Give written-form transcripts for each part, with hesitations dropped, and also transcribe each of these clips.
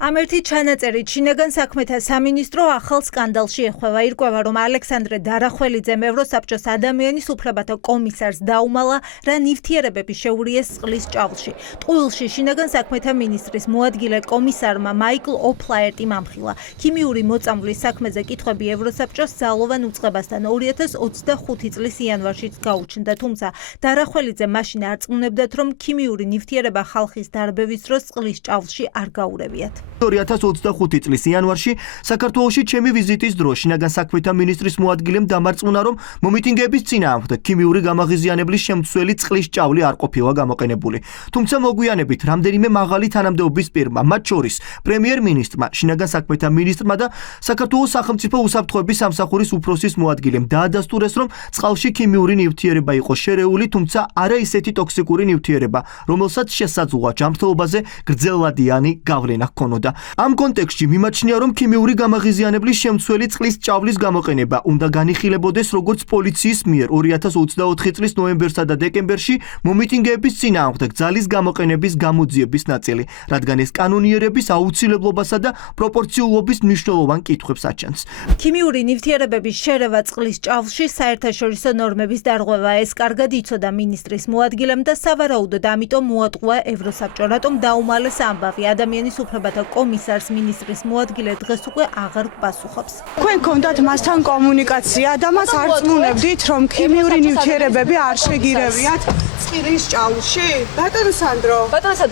ამ ერთი ჩანაწერით შინაგან საქმეთა სამინისტრო ახალ სკანდალში ეხვევა. ირკვევა, რომ ალექსანდრე დარახველიძემ ევროსაბჭოს ადამიანის უფლებათა კომისარს დაუმალა, რა ნივთიერებები შეურიეს წყლის ჭავლში. ტყუილში შინაგან საქმეთა მინისტრის მოადგილე კომისარმა მაიკლ ოფლაერტიმ ამხილა. ქიმიური მოწამვლის საქმეზე კითხვები ევროსაბჭოს ძალოვან უწყებასთან 2025 წლის იანვარშიც გაუჩნდა, თუმცა დარახველიძე მაშინ არწმუნებდათ, რომ ქიმიური ნივთიერება ხალხის დარბევის დროს წყლის ჭავლში არ გაურევიათ. 2025 წლის იანვარში საქართველოში ჩემი ვიზიტის დროს შინაგან საქმეთა მინისტრის მოადგილემ დამარწმუნა, რომ მომიტინგეების წინააღმდეგ ქიმიური გამაღიზიანებლის შემცველი წყლის ჭავლი არ ყოფილა გამოყენებული. თუმცა მოგვიანებით რამდენიმე მაღალი თანამდებობის პირმა, მათ შორის პრემიერ-მინისტრმა, შინაგან საქმეთა მინისტრმა და საქართველოს სახელმწიფო უსაფრთხოების სამსახურის უფროსის მოადგილემ დაადასტურეს, რომ წყალში ქიმიური ნივთიერება იყო შერეული, თუმცა არა ისეთი ტოქსიკური ნივთიერება, რომელსაც შესაძლოა ჯანმრთელობაზე გრძელვადიანი გავლენა ჰქონოდა. ამ კონტექსტში მიმაჩნია, რომ ქიმიური გამაღიზიანებლის შემცველი წყლის ჭავლის გამოყენება უნდა განიხილებოდეს როგორც პოლიციის მიერ 2024 წლის ნოემბერსა და დეკემბერში მომიტინგეების წინააღმდეგ ძალის გამოყენების გამოძიების ნაწილი, რადგან ეს კანონიერების აუცილებლობასა და პროპორციულობის მნიშვნელოვან კითხვებს აჩენს. ქიმიური ნივთიერებების შერევა წყლის ჭავლში საერთაშორისო ნორმების დარღვევა, ეს კარგად იცოდა მინისტრის მოადგილემ და სავარაუდოდ ამიტომ მოატყუა ევროსაბჭო, რატომ დაუმალეს ამბავი. ადამიანის უფლებათა კომისარს მინისტრის მოადგილე დღეს უკვე აღარ პასუხობს. თქვენ გქონდათ მასთან კომუნიკაცია და მას არწმუნებდით, რომ ქიმიური ნივთიერებები არ შეგირევიათ წყლის ჭავლში? ბატონო სანდრო,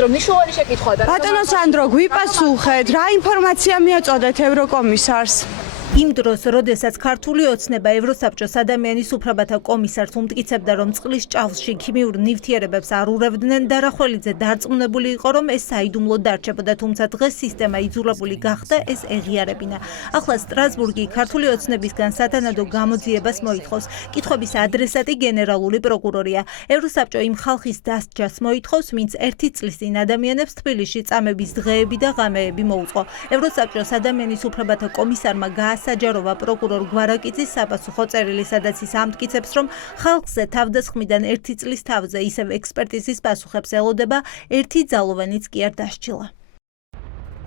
მნიშვნელოვანი შეკითხვა და ბატონო სანდრო, გვიპასუხეთ, რა ინფორმაცია მიაწოდეთ ევროკომისარს? იმ დროს, როდესაც ქართული ოცნება ევროსაბჭოს ადამიანის უფლებათა კომისარს უმტკიცებდა, რომ წყლის ჭავლში ქიმიურ ნივთიერებებს არ ურევდნენ, დარახველიძე დარწმუნებული იყო, რომ ეს საიდუმლოდ დარჩებოდა, თუმცა დღეს სისტემა იძულებული გახდა ეს ეღიარებინა. ახლა სტრასბურგი ქართული ოცნებისგან სათანადო გამოძიებას მოითხოვს. კითხვების ადრესატი გენერალური პროკურორია. ევროსაბჭო იმ ხალხის დასჯას მოითხოვს, ვინც 1 წლის წინ ადამიანებს თბილისში წამების დღეები და ღამეები მოუწყო. ევროსაბჭოს ადამიანის უფლებათა კომისარმა საჯაროვა პროკურორ გვარაკიძის საპასუხო წერილი, სადაც ის ამტკიცებს, რომ ხალხზე თავდასხმიდან 1 წლის თავზე ისევ ექსპერტიზის პასუხებს ელოდება, ერთი ძალოვანიც კი არ დასჯილა.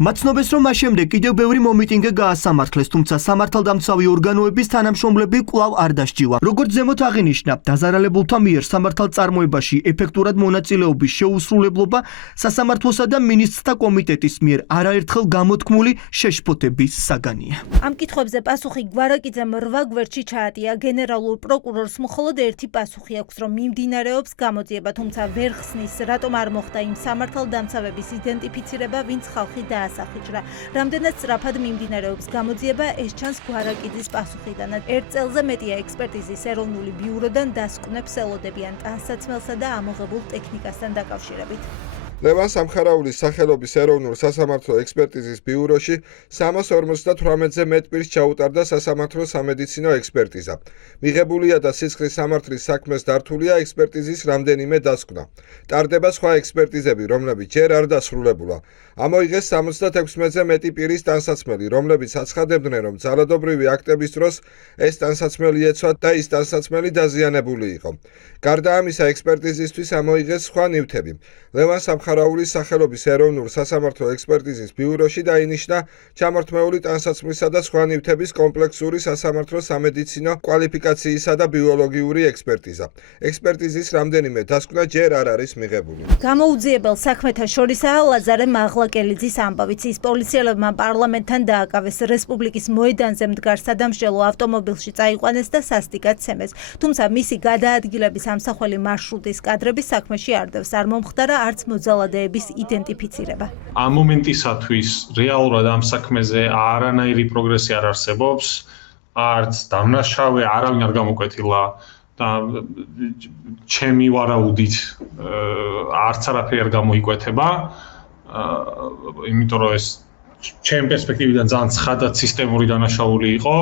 მაცნობეს, რომ მას შემდეგ კიდევ ბევრი მომიტინგე გაასამართლეს, თუმცა სამართალდამცავი ორგანოების თანამშრომლები კვლავ არ დასჯილა. როგორც ზემოთ აღინიშნა, დაზარალებულთა მიერ სამართალწარმოებაში ეფექტურად მონაწილეობის შეუსრულებლობა სასამართლოსა და მინისტრთა კომიტეტის მიერ არაერთხელ გამოთქმული შეშფოთების საგანია. ამ კითხვებზე პასუხი გვარაკიძემ 8 გვერდში ჩაატია. გენერალურ პროკურორს მხოლოდ ერთი პასუხი აქვს, რომ მიმდინარეობს გამოძიება, თუმცა ვერ ხსნის, რატომ არ მოხდა იმ სამართალდამცავების იდენტიფიცირება, ვინც ხალხი დაასახიჭრა. რამდენად სწრაფად მიმდინარეობს გამოძიება, ეს ჩანს გვარაკიძის პასუხიდან. 1 წელზე მეტია ექსპერტიზის ეროვნული ბიუროდან დასკვნებს ელოდებიან ტანსაცმელსა და ამოღებულ ტექნიკასთან დაკავშირებით. ლევან სამხარაულის სახელობის ეროვნულ სასამართლო ექსპერტიზის ბიუროში 358-ზე მეტ პირს ჩაუტარდა სასამართლო სამედიცინო ექსპერტიზა. მიღებულია და სისხლის სამართლის საქმეს დართულია ექსპერტიზის რამდენიმე დასკვნა. ტარდება სხვა ექსპერტიზები, რომლებიც ჯერ არ დასრულებულა. ამოიღეს 76-ზე მეტი პირის ტანსაცმელი, რომლებიც აცხადებდნენ, რომ ძალადობრივი აქტების დროს ეს ტანსაცმელი ეცვა და ის ტანსაცმელი დაზიანებული იყო. გარდა ამისა, ექსპერტიზისთვის ამოიღეს სხვა ნივთები. ლევან სამხარაულის სახელობის ეროვნულ სასამართლო ექსპერტიზის ბიუროში დაინიშნა ჩამორთმეული ტანსაცმლისა და სხვა ნივთების კომპლექსური სასამართლო სამედიცინო კვალიფიკაციისა და ბიოლოგიური ექსპერტიზა. ექსპერტიზის რამდენიმე დასკვნა ჯერ არ არის მიღებული. გამოუძიებელ საქმეთა შორისაა ლაზარე მაღლაკელიძის ამბავიც. ის პოლიციელებმა პარლამენტთან დააკავეს, რესპუბლიკის მოედანზე მდგარ სადამსჯელო ავტომობილში წაიყვანეს და სასტიკად ცემეს. თუმცა მისი გადაადგილების ამსახველი მარშრუტის კადრები საქმეში არ დევს, არ მომხდარა არც მოძალადეების იდენტიფიცირება. ამ მომენტისათვის რეალურად ამ საქმეზე არანაირი პროგრესი არ არსებობს, არც დამნაშავე არავინ არ გამოკვეთილა და ჩემი ვარაუდით არც არაფერი არ გამოიკვეთება, იმიტომ რომ ეს ჩემი პერსპექტივიდან ძალიან ცხადად სისტემური დანაშაული იყო.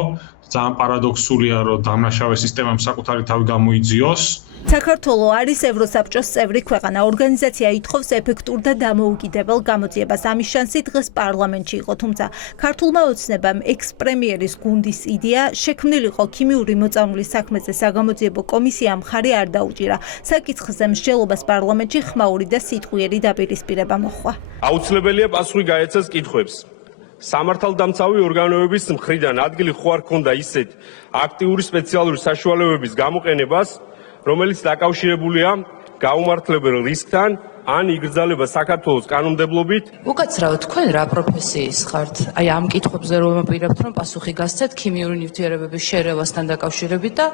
ძალიან პარადოქსულია, რომ დამნაშავე სისტემამ საკუთარი თავი გამოიძიოს. საქართველო არის ევროსაბჭოს წევრი ქვეყანა. ორგანიზაცია ითხოვს ეფექტურ და დამოუკიდებელ გამოძიებას. ამის შანსი დღეს პარლამენტში იყო, თუმცა ქართულმა ოცნებამ ექს-პრემიერის გუნდის იდეა შექმნილიყო ქიმიური მოწამვლის საქმეზე საგამოძიებო კომისია მხარი არ დაუჭირა. საკითხზე მსჯელობას პარლამენტში ხმაური და სიტყვიერი დაპირისპირება მოჰყვა. აუცილებელია პასუხი გაეცეს კითხვებს. სამართალდამცავი ორგანოების მხრიდან ადგილი ხო არ ქონდა ისეთ აქტიური სპეციალური საშუალებების გამოყენებას, რომელიც დაკავშირებულია გაუმართლებელ რისკთან ან იგრძალება საქართველოს კანონმდებლობით. უკაცრავად თქვენ რა პროფესიის ხართ? აი ამ კითხვებზე რომ ვაპირებთ რომ პასუხი გასცეთ ქიმიური ნივთიერებების შერევასთან დაკავშირებით და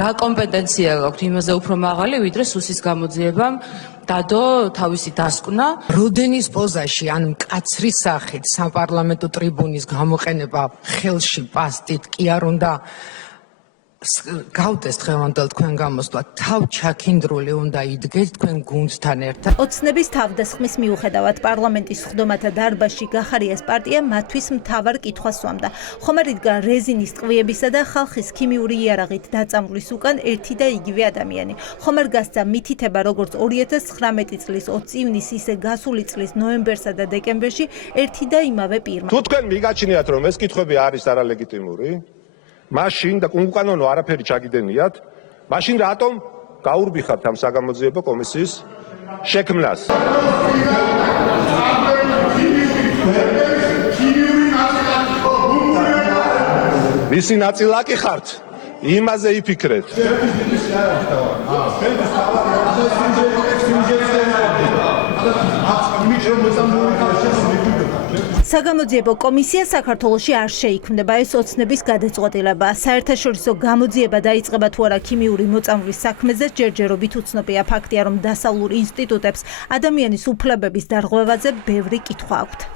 რა კომპეტენცია გაქვთ იმაზე უფრო მაღალი ვიდრე სუსის გამოძიებამ დადო თავისი დასკვნა. როდენის პოზაში ან მკაცრი სახით საპარლამენტო ტრიბუნის გამოყენება ხელში პასტით კი არ უნდა გავდეს დღევანდელ თქვენ გამოსვლა თავჩაქინდრული უნდა იდგეთ თქვენ გუნდთან ერთად. ოცნების თავდასხმის მიუხედავად პარლამენტის სხდომათა დარბაზში გახარიას პარტია მათთვის მთავარ კითხვას სვამდა. ხომ არ იდგა რეზინის ტყვიებისა და ხალხის ქიმიური იარაღით დაწამვლის უკან ერთი და იგივე ადამიანი. ხომ არ გასცა მითითება როგორც 2019 წლის 20 ივნისს ისე გასული წლის ნოემბერსა და დეკემბერში ერთი და იმავე პირმა. თუ თქვენ მიგაჩნიათ რომ ეს კითხვები არის არალეგიტიმური, მაშინ და უკანონო არაფერი ჩაგიდენიათ, მაშინ რატომ გაურბიხართ ამ საგამოძიებო კომისიის შექმნას? ვისი ნაწილაკი ხართ? იმაზე იფიქრეთ. საგამოძიებო კომისია საქართველოში არ შეიქმნება, ეს ოცნების გადაწყვეტილებაა. საერთაშორისო გამოძიება დაიწყება თუ არა ქიმიური მოწამვლის საქმეზე ჯერჯერობით უცნობია. ფაქტია, რომ დასავლურ ინსტიტუტებს ადამიანის უფლებების დარღვევაზე ბევრი კითხვა აქვთ.